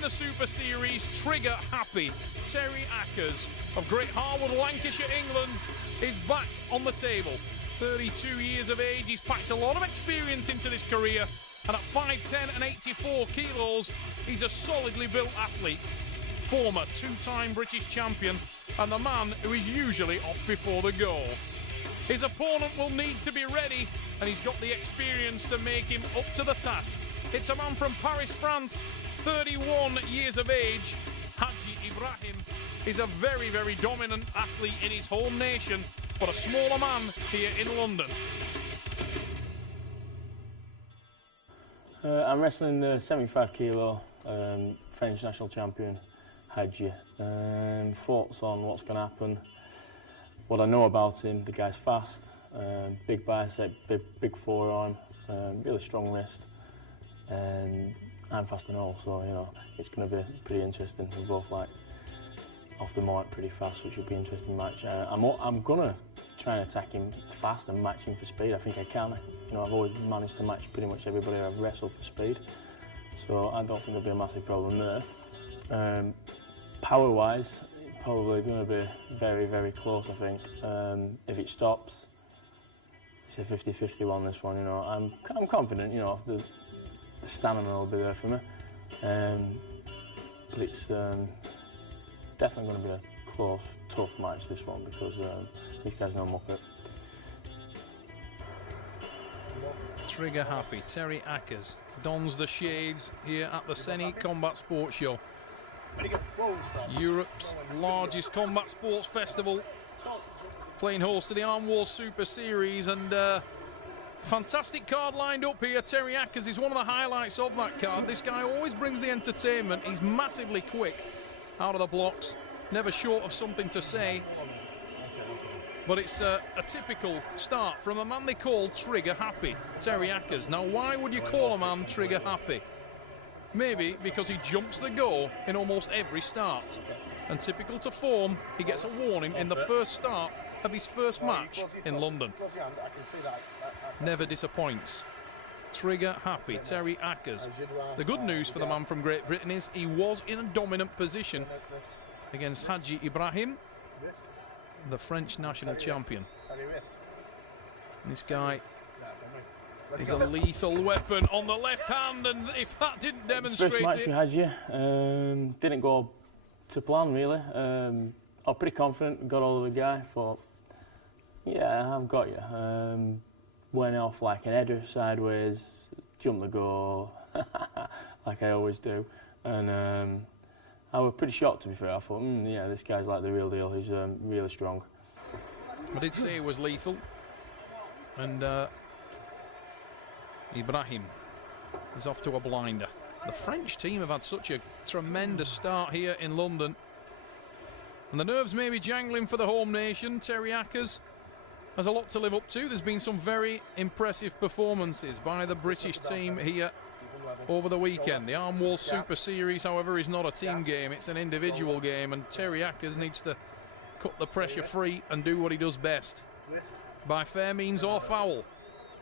the Super Series, trigger happy. Terry Ackers of Great Harwood, Lancashire, England, is back on the table. 32 years of age, he's packed a lot of experience into this career, and at 5'10 and 84 kilos, he's a solidly built athlete. Former two-time British champion, and the man who is usually off before the goal. His opponent will need to be ready, and he's got the experience to make him up to the task. It's a man from Paris, France, 31 years of age. Haji Ibrahim is a very, very dominant athlete in his home nation, but a smaller man here in London. I'm wrestling the 75 kilo French national champion, Haji. Thoughts on what's going to happen. What I know about him, the guy's fast, big bicep, big forearm, really strong wrist, and I'm fast and all, so you know it's going to be pretty interesting. We're both like off the mark pretty fast, which will be an interesting match. I'm gonna try and attack him fast and match him for speed. I think I can. You know, I've always managed to match pretty much everybody I've wrestled for speed, so I don't think there'll be a massive problem there. Power-wise, probably going to be very, very close, I think. If it stops, it's a 50-50 one, this one, you know. I'm confident, you know, the stamina will be there for me. But it's definitely going to be a close, tough match, this one, because these guys know muppet. Trigger happy, Terry Ackers dons the shades here at the Senny Combat Sports Show. Europe's largest combat sports festival, playing host to the Armwrestling Super Series, and fantastic card lined up here. Terry Ackers is one of the highlights of that card. This guy always brings the entertainment. He's massively quick out of the blocks, never short of something to say. But it's a typical start from a man they call Trigger Happy, Terry Ackers. Now, why would you call a man Trigger Happy? Maybe because he jumps the go in almost every start. And typical to form, he gets a warning in the first start of his first match in London. Never disappoints. Trigger happy, Terry Ackers. The good news for the man from Great Britain is he was in a dominant position against Haji Ibrahim, the French national champion. This guy is a lethal weapon on the left hand, and if that didn't demonstrate First match it... we had you, didn't go to plan really. I was pretty confident, got all of the guy, thought, yeah, I've got you. Went off like an header sideways, jumped the go, like I always do. And I was pretty shocked, to be fair. I thought, yeah, this guy's like the real deal, he's really strong. I did say he was lethal. And Ibrahim is off to a blinder. The French team have had such a tremendous start here in London. And the nerves may be jangling for the home nation. Terry Ackers has a lot to live up to. There's been some very impressive performances by the British team here over the weekend. The Armwrestling Super Series, however, is not a team game, it's an individual game, and Terry Ackers needs to cut the pressure free and do what he does best, by fair means or foul.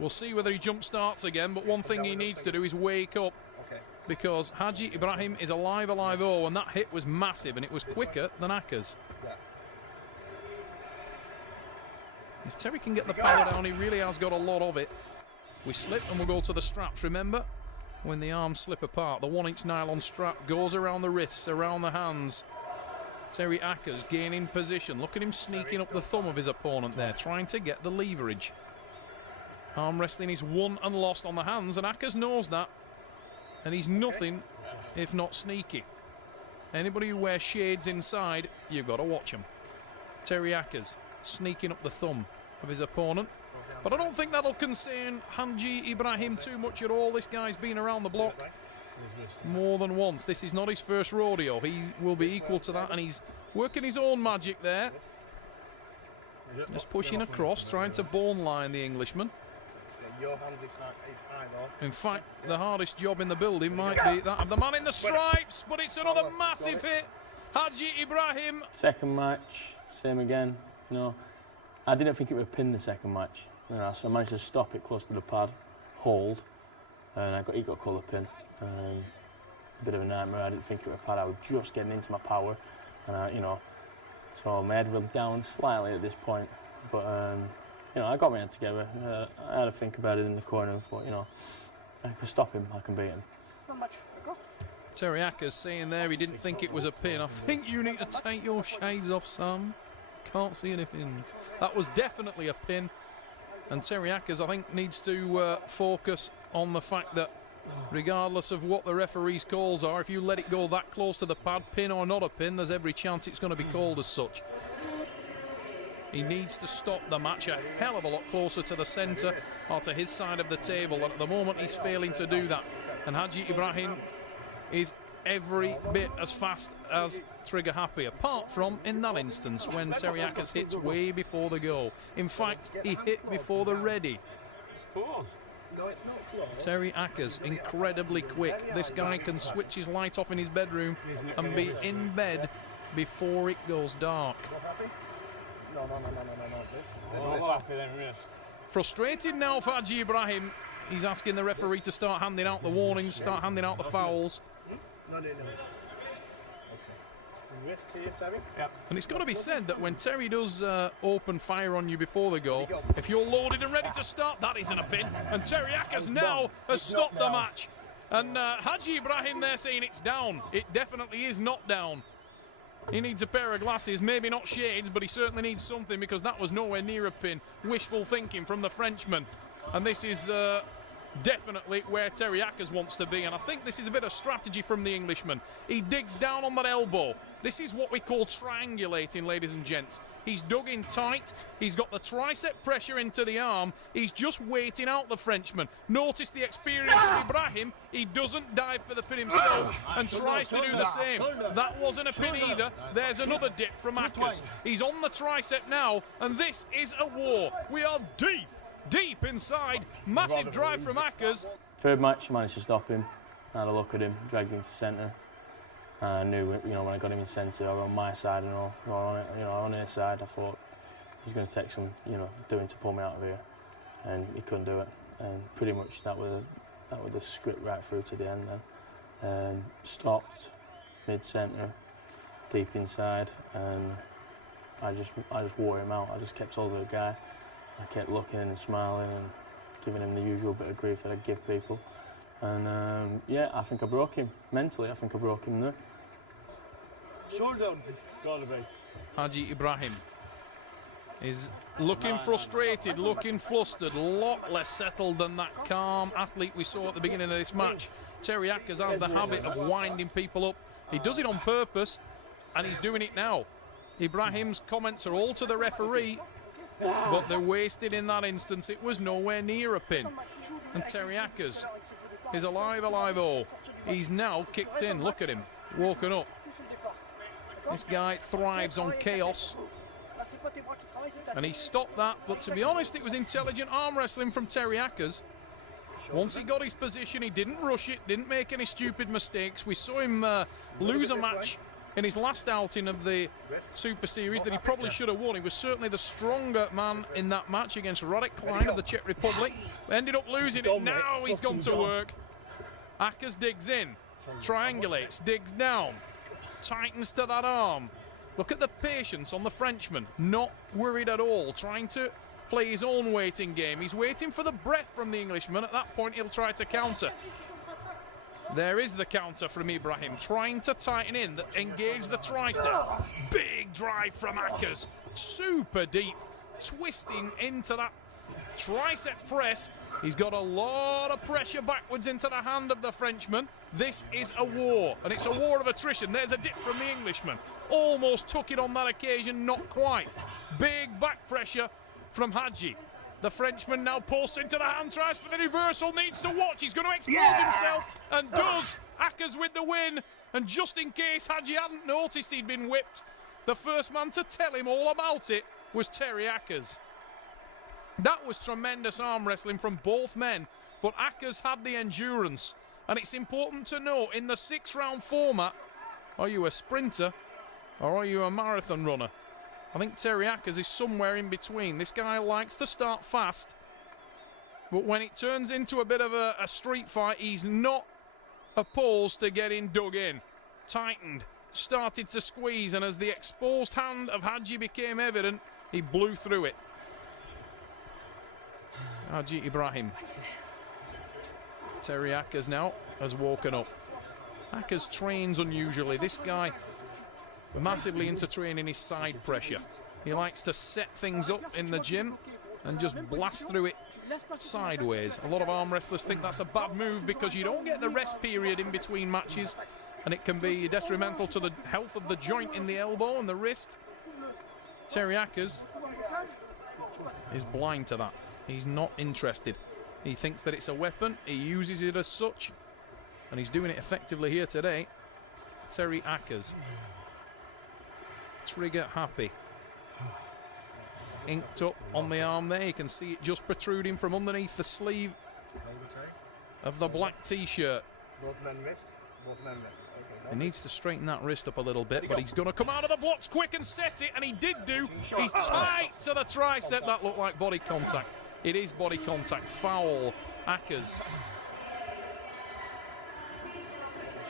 We'll see whether he jump starts again, but one thing he needs to do is wake up, because Haji Ibrahim is alive, and that hit was massive, and it was quicker than Ackers. If Terry can get the power down, he really has got a lot of it. We slip and we'll go to the straps. Remember, when the arms slip apart, the 1-inch nylon strap goes around the wrists, around the hands. Terry Ackers gaining position. Look at him sneaking up the thumb of his opponent there, trying to get the leverage. Arm wrestling is won and lost on the hands, and Ackers knows that. And he's nothing if not sneaky. Anybody who wears shades inside, you've got to watch him. Terry Ackers sneaking up the thumb of his opponent. But I don't think that'll concern Haji Ibrahim too much at all. This guy's been around the block more than once. This is not his first rodeo. He will be equal to that, and he's working his own magic there. Just pushing across, trying to bone line the Englishman. In fact, the hardest job in the building might be that of the man in the stripes, but it's another massive hit. Haji Ibrahim. Second match, same again. No, I didn't think it would pin the second match. You know, so I managed to stop it close to the pad, hold, and he got a colour pin. bit of a nightmare. I didn't think it was a pad. I was just getting into my power, and you know, so my head was down slightly at this point. But you know, I got my head together. I had to think about it in the corner and thought, you know, I can stop him. I can beat him. Not much. Go. Terry Ackers saying there he didn't think it was a pin. I think you need to take your shades off, Sam. Can't see any pins. That was definitely a pin. And Terry Ackers, I think, needs to focus on the fact that regardless of what the referee's calls are, if you let it go that close to the pad, pin or not a pin, there's every chance it's going to be called as such. He needs to stop the match a hell of a lot closer to the centre or to his side of the table. And at the moment, he's failing to do that. And Haji Ibrahim is every bit as fast as trigger happy, apart from in that instance when Terry Ackers hits way before the goal. In fact, he hit before the ready. No, it's not close. Terry Ackers, incredibly quick. This guy can switch his light off in his bedroom and be in bed before it goes dark. Not happy? No. Not happy then, wrist. Frustrated now for Haji Ibrahim. He's asking the referee to start handing out the warnings, start handing out the fouls. No. Okay. Wrist here, Terry? Yep. And it's got to be said that when Terry does open fire on you before the goal, if you're loaded and ready to start, that isn't a pin. And Terry Ackers now has stopped the match. And Haji Ibrahim there saying it's down. It definitely is not down. He needs a pair of glasses, maybe not shades, but he certainly needs something, because that was nowhere near a pin. Wishful thinking from the Frenchman. And this is definitely where Terry Ackers wants to be, and I think this is a bit of strategy from the Englishman. He digs down on that elbow. This is what we call triangulating, ladies and gents. He's dug in tight, he's got the tricep pressure into the arm, he's just waiting out the Frenchman. Notice the experience of Ibrahim, he doesn't dive for the pin himself and tries to do the same. That wasn't a pin either. There's another dip from Ackers. He's on the tricep now, and this is a war. We are deep inside. Massive drive from Ackers. Third match, managed to stop him. I had a look at him, dragged him to centre. I knew, you know, when I got him in centre, or on my side and all, or on it, you know, on his side, I thought he was going to take some, you know, doing to pull me out of here, and he couldn't do it. And pretty much that was the script right through to the end. Then stopped mid centre, deep inside, and I just wore him out. I just kept hold of the guy. I kept looking and smiling and giving him the usual bit of grief that I give people. And yeah, I think I broke him. Mentally, I think I broke him there. Shoulder. Gotta be. Haji Ibrahim is looking frustrated, looking flustered, a lot less settled than that calm athlete we saw at the beginning of this match. Terry Ackers has the habit of winding people up. He does it on purpose, and he's doing it now. Ibrahim's comments are all to the referee, but they're wasted in that instance. It was nowhere near a pin. And Terry Ackers is alive. He's now kicked in. Look at him, woken up. This guy thrives on chaos. And he stopped that, but to be honest, it was intelligent arm wrestling from Terry Ackers. Once he got his position, he didn't rush it, didn't make any stupid mistakes. We saw him lose a match in his last outing of the Super Series that he probably should have won. He was certainly the stronger man in that match against Radek Klein of the Czech Republic. Ended up losing it. Now he's gone to work. Ackers digs in, triangulates, digs down, tightens to that arm. Look at the patience on the Frenchman. Not worried at all, trying to play his own waiting game. He's waiting for the breath from the Englishman. At that point, he'll try to counter. There is the counter from Ibrahim, trying to tighten in, engage the tricep. Big drive from Ackers, super deep, twisting into that tricep press. He's got a lot of pressure backwards into the hand of the Frenchman. This is a war, and it's a war of attrition. There's a dip from the Englishman. Almost took it on that occasion, not quite. Big back pressure from Haji. The Frenchman now pulls into the hand, tries for the reversal, needs to watch. He's going to expose himself, and does. Ackers with the win. And just in case Haji hadn't noticed he'd been whipped, the first man to tell him all about it was Terry Ackers. That was tremendous arm wrestling from both men, but Ackers had the endurance. And it's important to know, in the 6-round format, are you a sprinter or are you a marathon runner? I think Terry Ackers is somewhere in between. This guy likes to start fast, but when it turns into a bit of a street fight, he's not opposed to getting dug in. Tightened, started to squeeze, and as the exposed hand of Haji became evident, he blew through it. Haji Ibrahim. Terry Ackers now has woken up. Ackers trains unusually. This guy massively into training his side pressure. He likes to set things up in the gym and just blast through it sideways. A lot of arm wrestlers think that's a bad move because you don't get the rest period in between matches, and it can be detrimental to the health of the joint in the elbow and the wrist. Terry Ackers is blind to that. He's not interested. He thinks that it's a weapon. He uses it as such, and he's doing it effectively here today. Terry Ackers. Trigger happy. Inked up on the arm there. You can see it just protruding from underneath the sleeve of the black t-shirt. Both men wrist. Both men wrist. He needs to straighten that wrist up a little bit, but he's going to come out of the blocks quick and set it, and he did do. He's tight to the tricep. That looked like body contact. It is body contact. Foul. Ackers.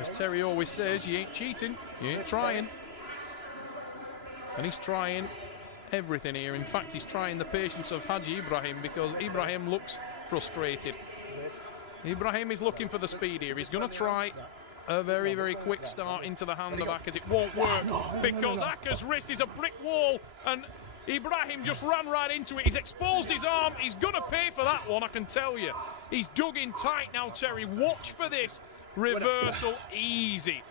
As Terry always says, you ain't cheating, you ain't trying. And he's trying everything here. In fact, he's trying the patience of Haji Ibrahim because Ibrahim looks frustrated. Ibrahim is looking for the speed here. He's going to try a very, very quick start into the hand of Ackers. It won't work because Ackers' wrist is a brick wall and Ibrahim just ran right into it. He's exposed his arm. He's going to pay for that one, I can tell you. He's dug in tight now, Terry. Watch for this reversal. Easy.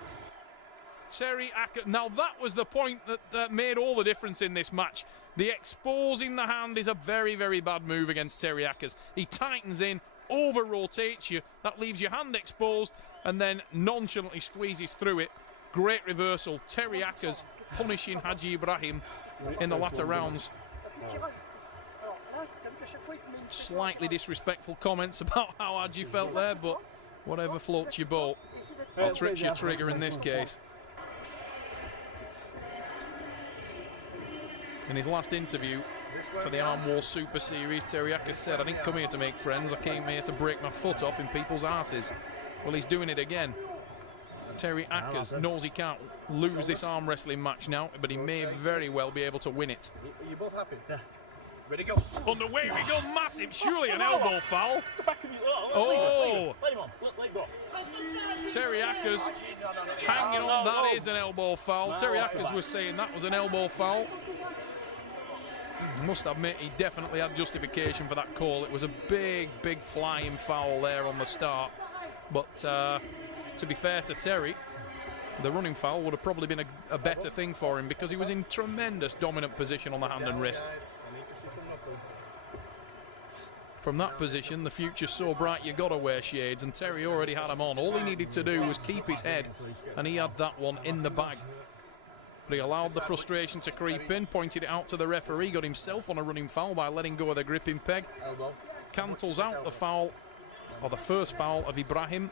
Terry Ackers. Now, that was the point that made all the difference in this match. The exposing the hand is a very, very bad move against Terry Ackers. He tightens in, over-rotates you. That leaves your hand exposed and then nonchalantly squeezes through it. Great reversal. Terry Ackers punishing Haji Ibrahim in the latter rounds. Slightly disrespectful comments about how Haji felt there, but whatever floats your boat. Or trips your trigger in this case. In his last interview for the Armwrestling Super Series, Terry Ackers said, "I didn't come here to make friends, I came here to break my foot off in people's asses." Well, he's doing it again. Terry Ackers knows he can't lose this arm wrestling match now, but he may very well be able to win it. Are you both happy? Yeah. Ready, go. On the way we go, massive, surely an elbow foul. Oh! Let him on, let go. Terry Ackers hanging on, that is an elbow foul. Terry Ackers was saying that was an elbow foul. Must admit, he definitely had justification for that call. It was a big, big flying foul there on the start. But to be fair to Terry, the running foul would have probably been a better thing for him because he was in tremendous dominant position on the hand and wrist. From that position, the future's so bright you gotta wear shades, and Terry already had them on. All he needed to do was keep his head, and he had that one in the bag. But he allowed the frustration to creep in, pointed it out to the referee, got himself on a running foul by letting go of the gripping peg. Cancels out the foul, or the first foul of Ibrahim,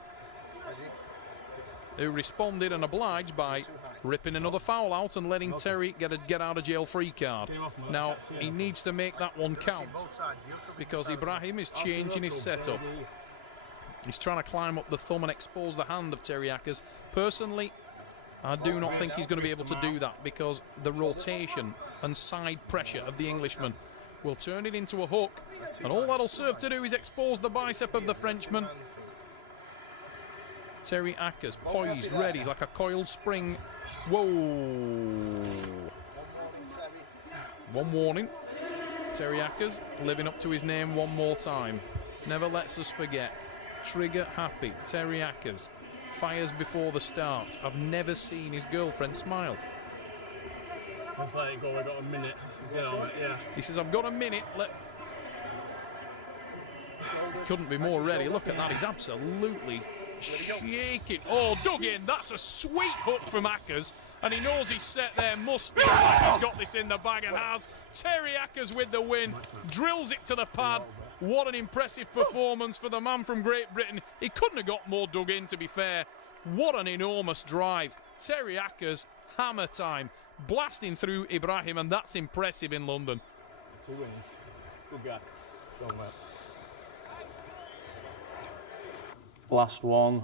who responded and obliged by ripping another foul out and letting Terry get a get-out-of-jail-free card. Now, he needs to make that one count because Ibrahim is changing his setup. He's trying to climb up the thumb and expose the hand of Terry Ackers. Personally, I do not think he's going to be able to do that because the rotation and side pressure of the Englishman will turn it into a hook, and all that'll serve to do is expose the bicep of the Frenchman. Terry Ackers poised, ready, he's like a coiled spring. Whoa! One warning. Terry Ackers living up to his name one more time. Never lets us forget. Trigger happy. Terry Ackers fires before the start. I've never seen his girlfriend smile. Let's let it go, we've got a minute. Get on it, yeah. He says, I've got a minute. Couldn't be more ready. Look at that, he's absolutely shaking. Oh, dug in. That's a sweet hook from Ackers. And he knows he's set there. Must feel like he's got this in the bag and has. Terry Ackers with the win. Drills it to the pad. What an impressive performance for the man from Great Britain. He couldn't have got more dug in, to be fair. What an enormous drive. Terry Ackers, hammer time. Blasting through Ibrahim, and that's impressive in London. 2 wins. Good guy. Show him that. Last one.